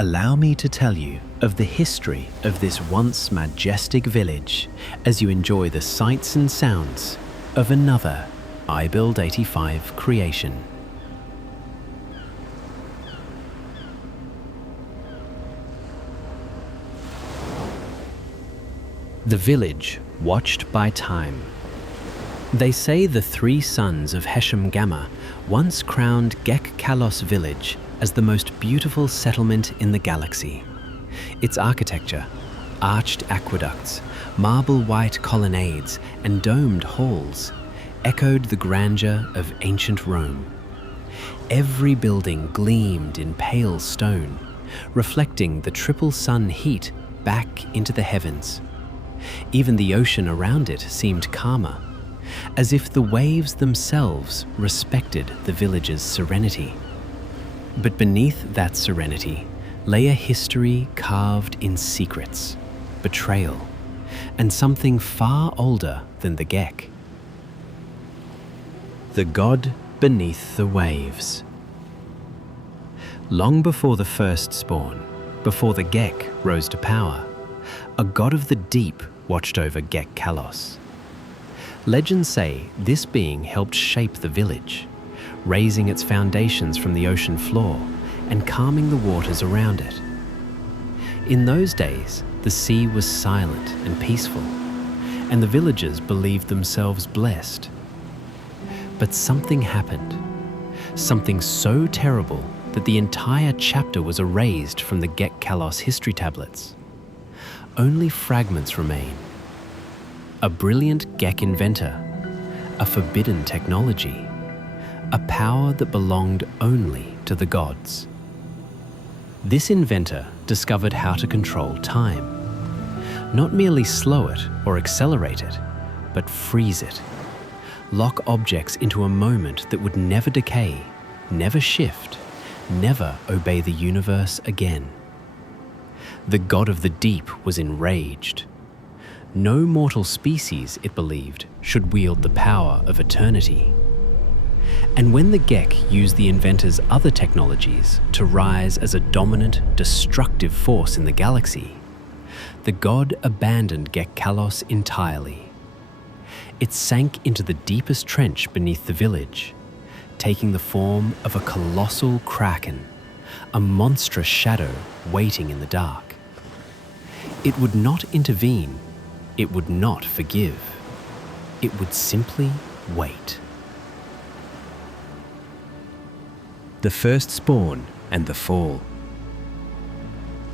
Allow me to tell you of the history of this once majestic village as you enjoy the sights and sounds of another iBuild 85 creation. The village watched by time. They say the three sons of Heshem Gamma once crowned Gek-Kallos Village as the most beautiful settlement in the galaxy. Its architecture, arched aqueducts, marble-white colonnades, and domed halls echoed the grandeur of ancient Rome. Every building gleamed in pale stone, reflecting the triple sun heat back into the heavens. Even the ocean around it seemed calmer, as if the waves themselves respected the village's serenity. But beneath that serenity lay a history carved in secrets, betrayal, and something far older than the Gek. The god beneath the waves. Long before the first spawn, before the Gek rose to power, a god of the deep watched over Gek-Kallos. Legends say this being helped shape the village, raising its foundations from the ocean floor and calming the waters around it. In those days, the sea was silent and peaceful, and the villagers believed themselves blessed. But something happened, something so terrible that the entire chapter was erased from the Gek-Kallos history tablets. Only fragments remain. A brilliant Gek inventor, a forbidden technology, a power that belonged only to the gods. This inventor discovered how to control time. Not merely slow it or accelerate it, but freeze it. Lock objects into a moment that would never decay, never shift, never obey the universe again. The god of the deep was enraged. No mortal species, it believed, should wield the power of eternity. And when the Gek used the inventor's other technologies to rise as a dominant, destructive force in the galaxy, the god abandoned Gek-Kallos entirely. It sank into the deepest trench beneath the village, taking the form of a colossal kraken, a monstrous shadow waiting in the dark. It would not intervene, it would not forgive, it would simply wait. The first spawn and the fall.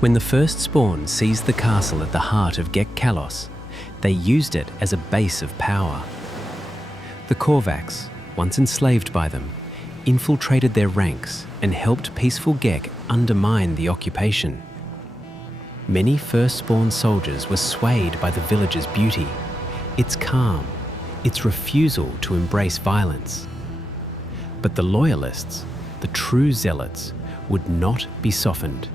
When the first spawn seized the castle at the heart of Gek-Kallos, they used it as a base of power. The Korvax, once enslaved by them, infiltrated their ranks and helped peaceful Gek undermine the occupation. Many first-spawn soldiers were swayed by the village's beauty, its calm, its refusal to embrace violence. But the loyalists, the true zealots, would not be softened.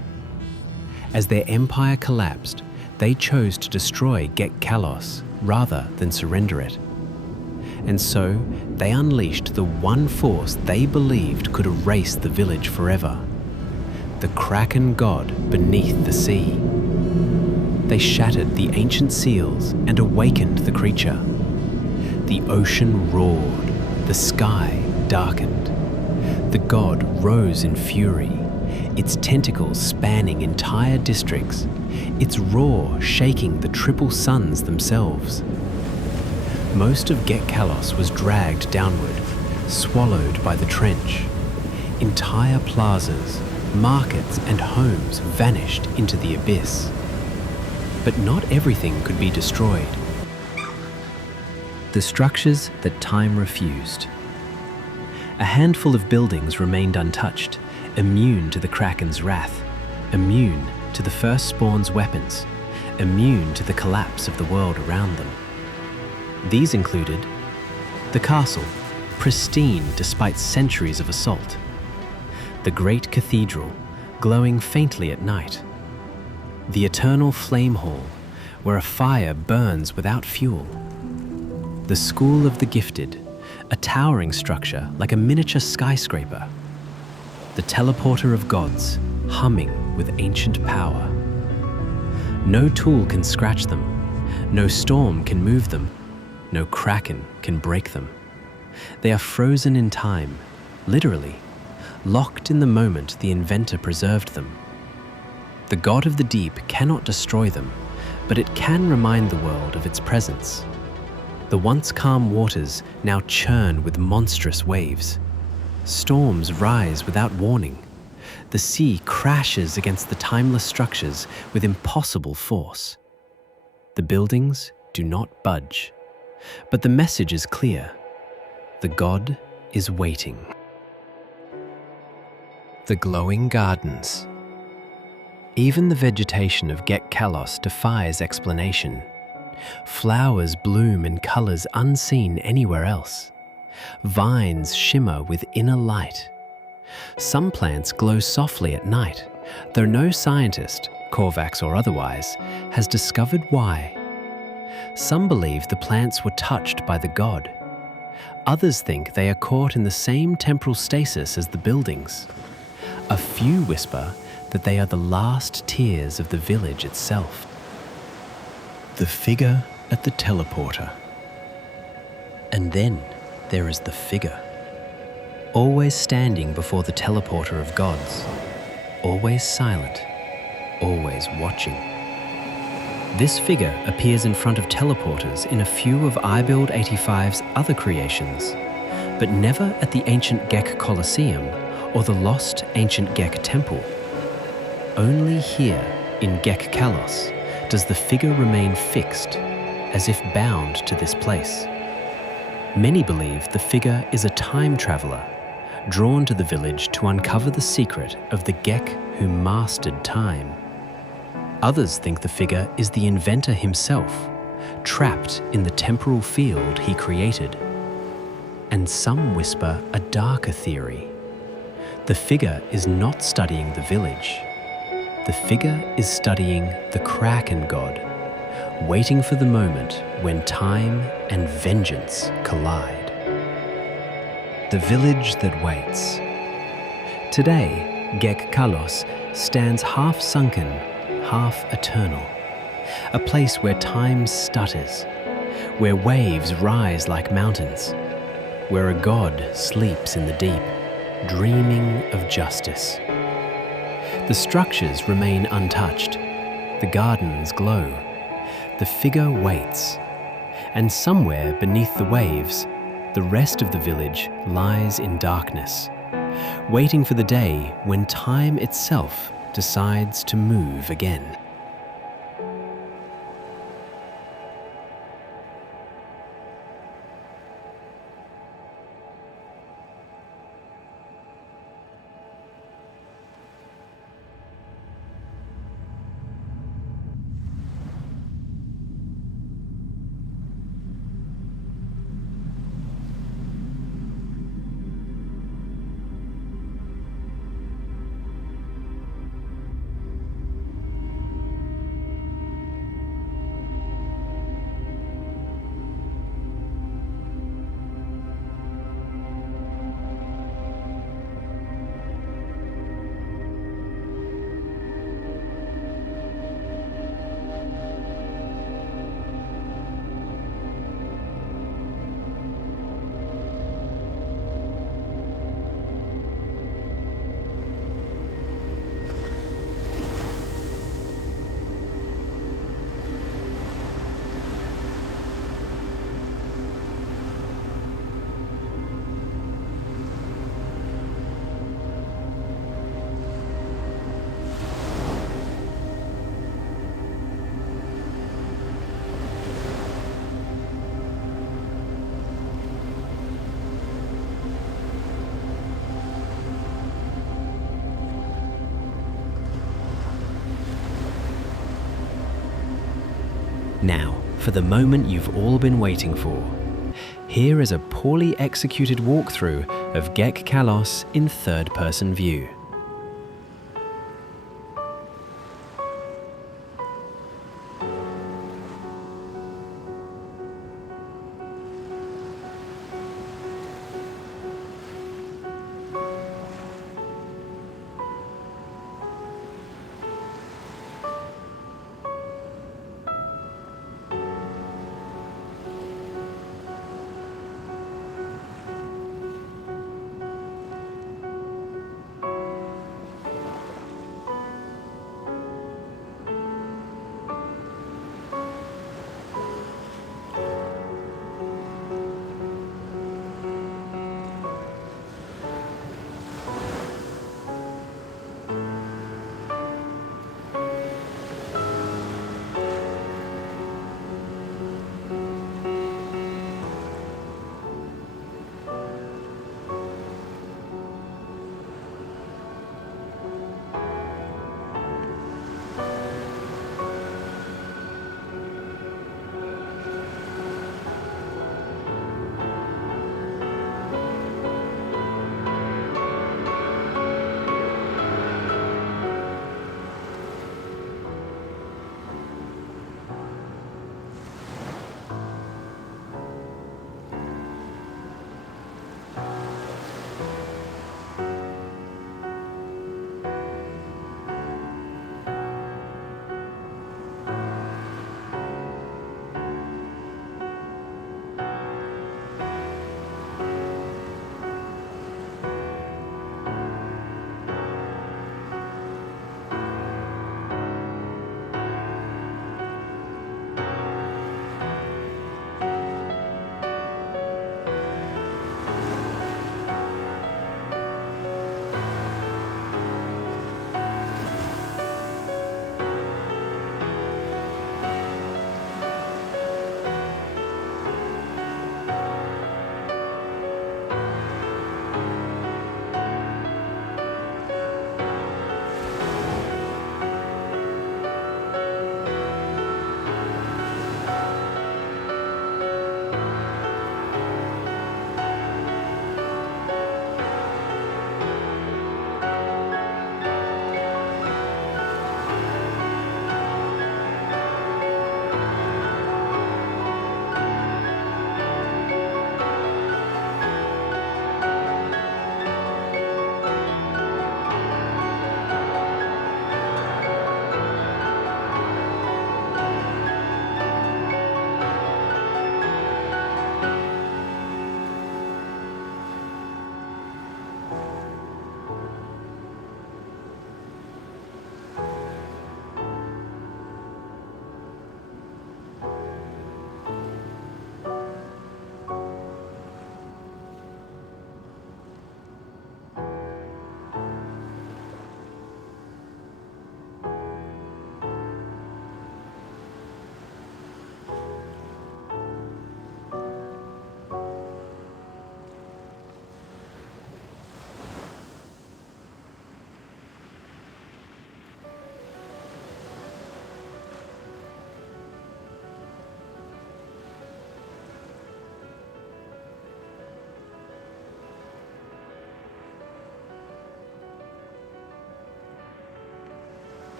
As their empire collapsed, they chose to destroy Gek-Kallos rather than surrender it. And so they unleashed the one force they believed could erase the village forever: the Kraken god beneath the sea. They shattered the ancient seals and awakened the creature. The ocean roared, the sky darkened. The god rose in fury, its tentacles spanning entire districts, its roar shaking the triple suns themselves. Most of Gek-Kallos was dragged downward, swallowed by the trench. Entire plazas, markets, and homes vanished into the abyss. But not everything could be destroyed. The structures that time refused. A handful of buildings remained untouched, immune to the Kraken's wrath, immune to the first spawn's weapons, immune to the collapse of the world around them. These included the castle, pristine despite centuries of assault; the great cathedral, glowing faintly at night; the eternal flame hall, where a fire burns without fuel; the school of the gifted, a towering structure like a miniature skyscraper; the teleporter of gods, humming with ancient power. No tool can scratch them, no storm can move them, no kraken can break them. They are frozen in time, literally, locked in the moment the inventor preserved them. The god of the deep cannot destroy them, but it can remind the world of its presence. The once calm waters now churn with monstrous waves. Storms rise without warning. The sea crashes against the timeless structures with impossible force. The buildings do not budge, but the message is clear. The god is waiting. The glowing gardens. Even the vegetation of Gek-Kallos defies explanation. Flowers bloom in colors unseen anywhere else. Vines shimmer with inner light. Some plants glow softly at night, though no scientist, Korvax or otherwise, has discovered why. Some believe the plants were touched by the god. Others think they are caught in the same temporal stasis as the buildings. A few whisper that they are the last tears of the village itself. The figure at the teleporter. And then there is the figure, always standing before the teleporter of gods, always silent, always watching. This figure appears in front of teleporters in a few of iBuild 85's other creations, but never at the ancient Gek Colosseum or the lost ancient Gek Temple. Only here, in Gek-Kallos, does the figure remain fixed, as if bound to this place. Many believe the figure is a time traveler, drawn to the village to uncover the secret of the Gek who mastered time. Others think the figure is the inventor himself, trapped in the temporal field he created. And some whisper a darker theory. The figure is not studying the village. The figure is studying the Kraken god, waiting for the moment when time and vengeance collide. The village that waits. Today, Gek-Kallos stands half sunken, half eternal, a place where time stutters, where waves rise like mountains, where a god sleeps in the deep, dreaming of justice. The structures remain untouched, the gardens glow, the figure waits, and somewhere beneath the waves, the rest of the village lies in darkness, waiting for the day when time itself decides to move again. Now, for the moment you've all been waiting for. Here is a poorly executed walkthrough of Gek-Kallos in third-person view.